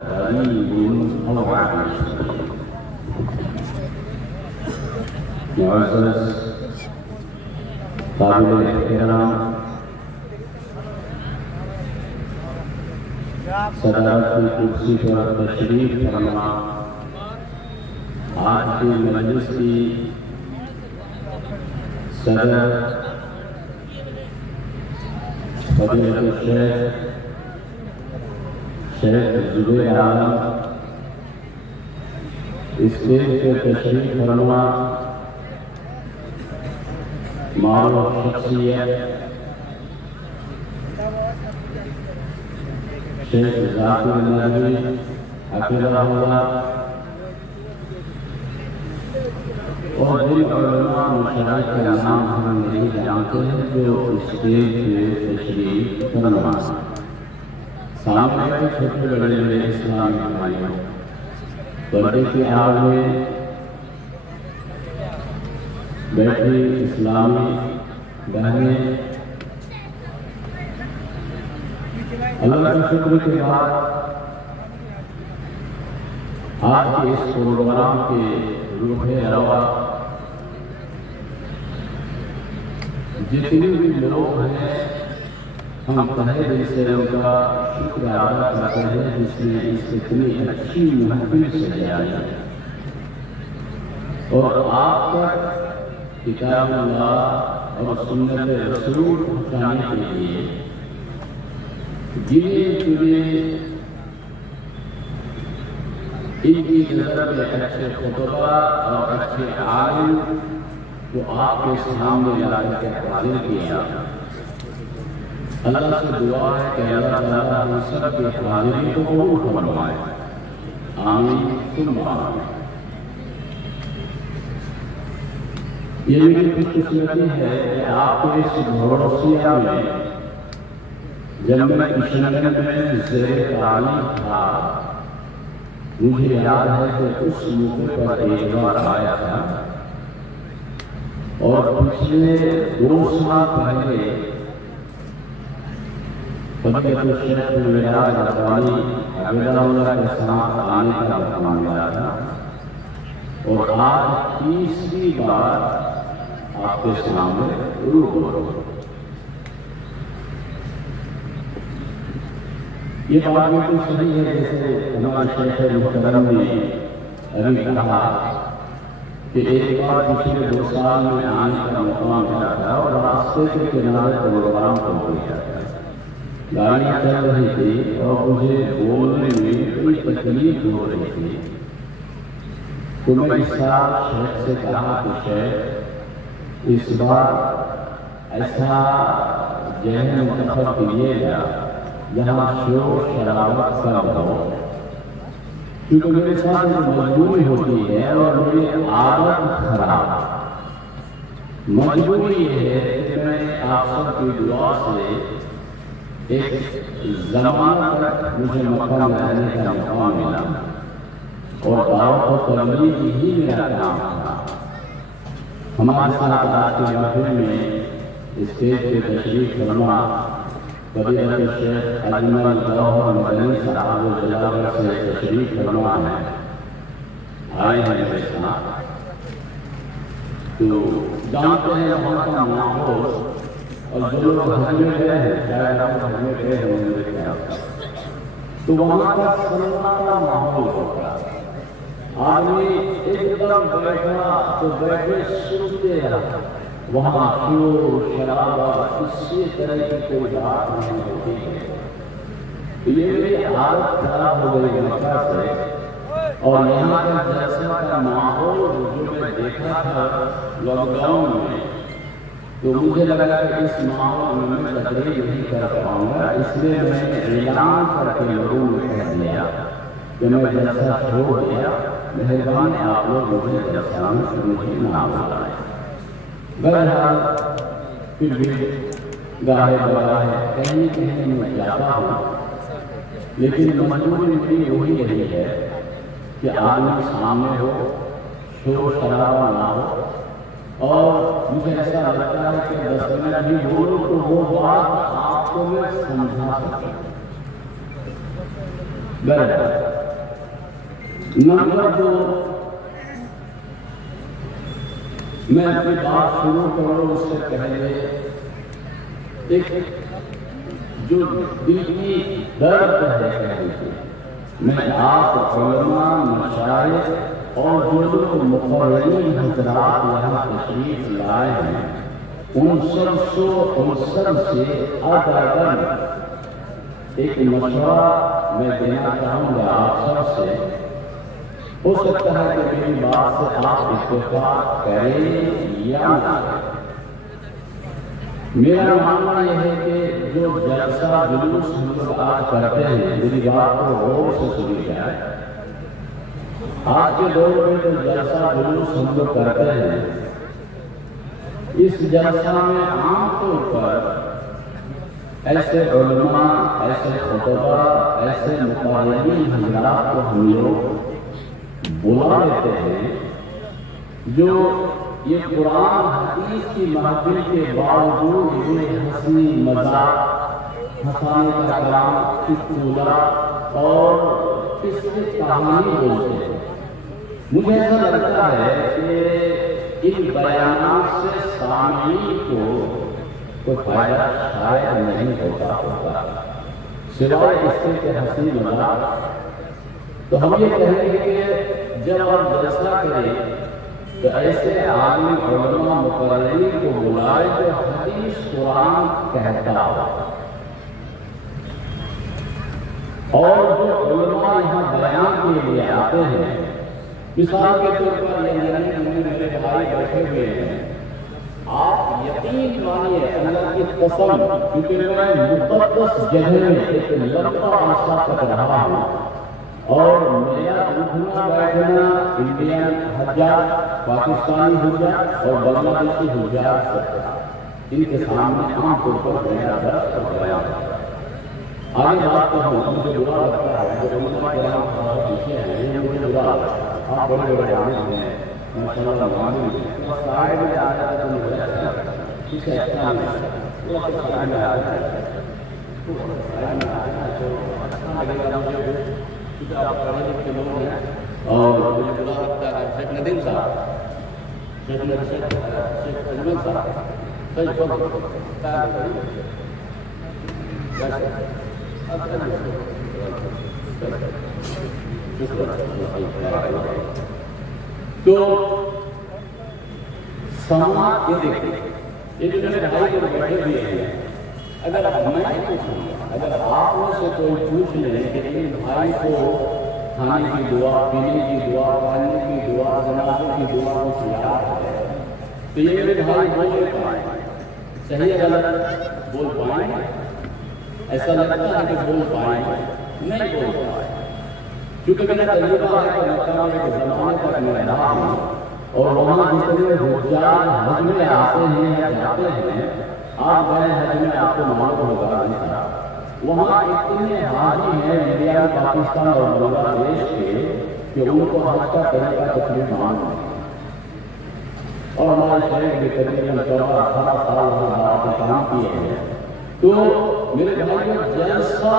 غريب أو عاجز. معزز قابل الاحترام صدارت کی کرسی پر تشریف فرما آج کی مجلس کی صدر فضیلت الشیخ شیخ زبیر عالم اسٹیج پہ تشریف فرما معروف شخصیت شیخ ذاکر ندوی حفظہ اللہ اور جن علماء مشاہد کا نام ہم نہیں جانتے ہیں جو اسٹیج پہ تشریف فرما سامنے چھوٹے بڑے بڑے اسلامی بھائیوں پردے کے آگے بیٹھی اسلامی بہنیں اللہ کا شکر کے بعد آج کے اس پروگرام کے روح روا جتنے بھی لوگ ہیں ہم تہہ دل سے ان کا شکر ادا کرتے ہیں جس نے اس اتنی اچھی محفل سجایا اور آپ تک کتاب اللہ اور سنت رسول پہنچانے کے لیے جنہیں ان کی نظر میں اچھے خطبہ اور اچھے عالم کو آپ کے سامنے لا کے حاضر کیا اللہ سے دعا ہے کہ اللہ تعالیٰ ہم سب کی حاضری کو قبول فرمائے آمین ثم آمین۔ یہ میری خوش قسمتی ہے کہ آپ کو اس گھوڑسیہ میں جب میں کشن گنج میں زیر تعلیم تھا مجھے یاد ہے کہ اس موقع پر ایک بار آیا تھا اور پچھلے 2 سال پہلے فضیلت الشیخ معراج ربانی حفظہ اللہ کے ساتھ آنے کا موقع ملا تھا اور آج تیسری بار آپ کے سامنے روبرو ہوں۔ یہ بات بالکل صحیح ہے جیسے ہمارے شیخ محترم نے ابھی کہا کہ ایک بار پچھلے 2 سال میں آنے کا موقع ملا تھا اور راستے کے کنارے پروگرام کو ہو گیا تھا، گاڑی چل رہی تھی اور مجھے بولنے میں کوئی تکلیف ہو رہی تھی تو میں اس سال شیخ سے کہا کہ شیخ اس بار ایسا ذہن منتخب کیجیے گا جہاں شور شرابت کم ہو، کیونکہ میرے ساتھ مجبوری ہوتی ہے اور میری عادت خراب مجبوری یہ ہے کہ میں آپ سب کی دعا سے ایک زمانہ تک مجھے مقام رہنے کا موقع ملا اور دعوت و تبلیغ ہی میرا کام تھا۔ ہمارے ساتھ آج کی محفل میں اسٹیج پہ تشریف فرما فضیلت الشیخ اجمل گوہر مدنی صاحب جلال سے تشریف فرما ہے، آئے ہیں میرے ساتھ تو جانتے ہیں وہاں کا ماحول اور جو لوگ حج میں گئے ہیں شاید آپ حج میں گئے ہیں انہوں نے کیا تو وہاں کا سناٹا ماحول ہوگا، آدمی ایک دم بیٹھا تو بیٹھے سنتے رہا، وہاں شور شرابت کسی طرح کی کوئی بات نہیں ہوتی ہے۔ یہ میری حالت خراب ہو گئی مکہ سے اور یہاں کا جلسہ کا ماحول جو میں دیکھا تھا لاک ڈاؤن میں تو مجھے لگا کہ اس ماحول میں میں تقریر نہیں کر پاؤں گا، اس لیے میں نے اعلان کر کے لوگوں کو کہہ دیا کہ میں جلسہ چھوڑ دیا، مہربانی آپ لوگ مجھے جلسہ میں مجھے نہ بلائیں۔ بہرحال پھر بھی گاہے بگاہے کہیں کہیں میں جاتا ہوں، لیکن مجبوری میری وہی رہی ہے کہ آدمی سامنے ہو، شور شرابہ نہ ہو اور مجھے ایسا لگتا ہے کہ 10 منٹ بھی بولوں تو وہ بات آپ کو میں سمجھا سکتا ہوں۔ نمبر 2، میں اپنی بات شروع کروں اس سے پہلے ایک جو دل کی درد ہے، میں آپ علماء، مشائخ اور جو مقررین حضرات یہاں تشریف لائے ہیں ان سب سے ادب ایک مشورہ میں دینا چاہوں گا آپ سب سے۔ ہو سکتا ہے کہ میری بات سے آپ اتفاق کریں یا نہ کریں۔ میرا ماننا یہ ہے کہ جو جلسہ جلوس ہم لوگ آج کرتے ہیں، میری بات کو غور سے سنی جائے، آج کے دور میں جو جلسہ جلوس ہم لوگ کرتے ہیں، اس جلسہ میں عام طور پر ایسے علماء، ایسے خطبہ، ایسے مقررین حضرات کو ہم لوگ بلا لیتے ہیں جو یہ قرآن حدیث کی محفل کے باوجود یہ ہنسی مذاق، ہنسانے کا کلام، چٹکلا اور قصے کہانی بولتے ہیں۔ مجھے ایسا لگتا ہے کہ ان بیانات سے سامعین کو کوئی فائدہ شاید نہیں ہوتا سوائے اس کے کہ ہنسی مذاق۔ تو ہم یہ کہیں گے کہ جب آپ جلسہ کریں تو ایسے عالم علماء مقررین کو بلائے جو حدیث قرآن کہتا ہو، اور جو علماء یہاں بیان کے لیے آتے ہیں، مثال کے طور پر یہ میرے بھائی بیٹھے ہوئے ہیں، آپ یقین مانیے اللہ کی قسم، کیونکہ میں مقدس جگہ میں ایک لمبا عرصہ تک رہا ہوں اور میرا اٹھنا بیٹھنا انڈین حجاج، پاکستانی حجاج اور بنگلہ دیشی حجاج ان کے سامنے عام طور پر میرا درس اور بیان ہے۔ آگے بات کروں، مجھے برا لگتا ہے جو علماء کرام پیچھے ہیں، یہ مجھے برا لگتا ہے۔ آپ بڑے بڑے عالم ہیں، ماشاءاللہ معلوم ہے، سائے میں آ جاتا تو مجھے اچھا لگتا ہے، ٹھیک ہے، اچھا نہیں لگتا، سائے میں آ جاتا ہے، سائے میں آ جاتا ہے، اچھا لگے گا مجھے کتاب پڑھنے کے لوگ ہیں، اور مجھے برا لگتا ہے شیخ ندیم صاحب، شیخ اجمل صاحب، صحیح تو سماعت یہ دیکھیں، یہ جو میرے بھائی کو بیٹھے ہوئے ہیں، اگر میں پوچھوں، اگر آپ میں سے کوئی پوچھ لیں کہ ان بھائی کو کھانے کی دعا، پینے کی دعا، پہننے کی دعا، جنازے کی دعا کو یاد ہے تو یہ میرے بھائی بول پائیں، صحیح غلط بول پائیں؟ ایسا لگتا ہے کہ بول پائیں؟ نہیں بول پائیں، کیونکہ میرا تجربہ ہے کہ مکہ میں ایک زمانے تک میں رہا ہوں اور وہاں جتنے حجاج حج میں آتے ہیں یا جاتے ہیں، آپ گئے حج میں آپ کو معلوم ہوگا، وہاں اتنے حاجی ہیں انڈیا، پاکستان اور بنگلہ دیش کے کہ ان کو حج کا طریقہ تقریباً معلوم ہے، اور ہمارے شہر کے تقریباً 18 سال وہاں کام کیے ہیں۔ تو میرے بھائیوں، جلسہ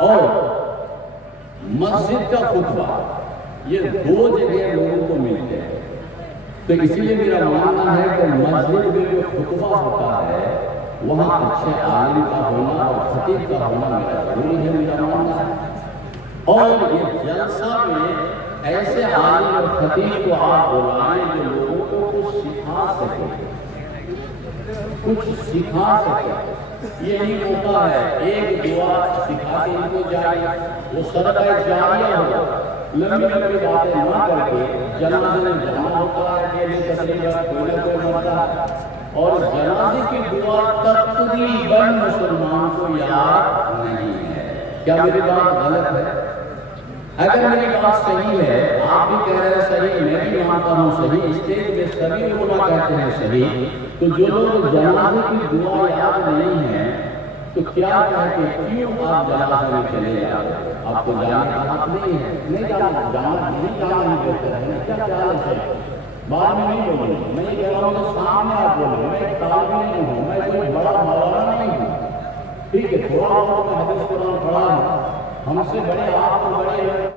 اور مسجد کا خطبہ یہ دو جگہ لوگوں کو ملتے ہیں، تو اسی لیے میرا ماننا ہے کہ مسجد میں جو خطبہ ہوتا ہے وہاں اچھے عالم کا ہونا اور خطیب کا ہونا میرا ضروری ہے، میرا ماننا ہے۔ اور یہ جلسہ میں ایسے عالم اور خطیب کو آپ بلائیں جو لوگوں کو کچھ سکھا سکے، یہی ہوتا ہے، ایک دعا سکھا کے ان کو جائے، وہ صدقہ جاریہ ہو، لمبی باتیں نہ کر کے جنازے میں جانا ہوتا ہے، اکیلے تقریباً کوئی نہ کوئی مرتا ہے، اور جنازے کی دعا تقریباً مسلمان کو یاد نہیں ہے۔ کیا میری بات غلط ہے؟ اگر میری بات صحیح ہے، آپ بھی کہہ رہے ہیں صحیح، میں بھی مانتا ہوں صحیح، اسٹیج میں سبھی علماء کہتے ہیں صحیح، تو جو لوگ جنازے کی دعا یاد نہیں ہے تو کیا کہتے ہیں، کیوں آپ جنازے میں چلے جاتے ہیں؟ آپ کو جانے کا حق نہیں ہے، نہیں جانا نہیں کرتے ہیں، کیا خیال ہے؟ بعد میں نہیں بولوں، میں یہ کہہ رہا ہوں کہ سامنے آپ بولیں، میں ایک طالب علم ہوں، میں کوئی بڑا مولانا نہیں ہوں، ٹھیک ہے، تھوڑا بہت میں حدیث قرآن پڑھا ہوں، ہم سے بڑے آپ کو بڑے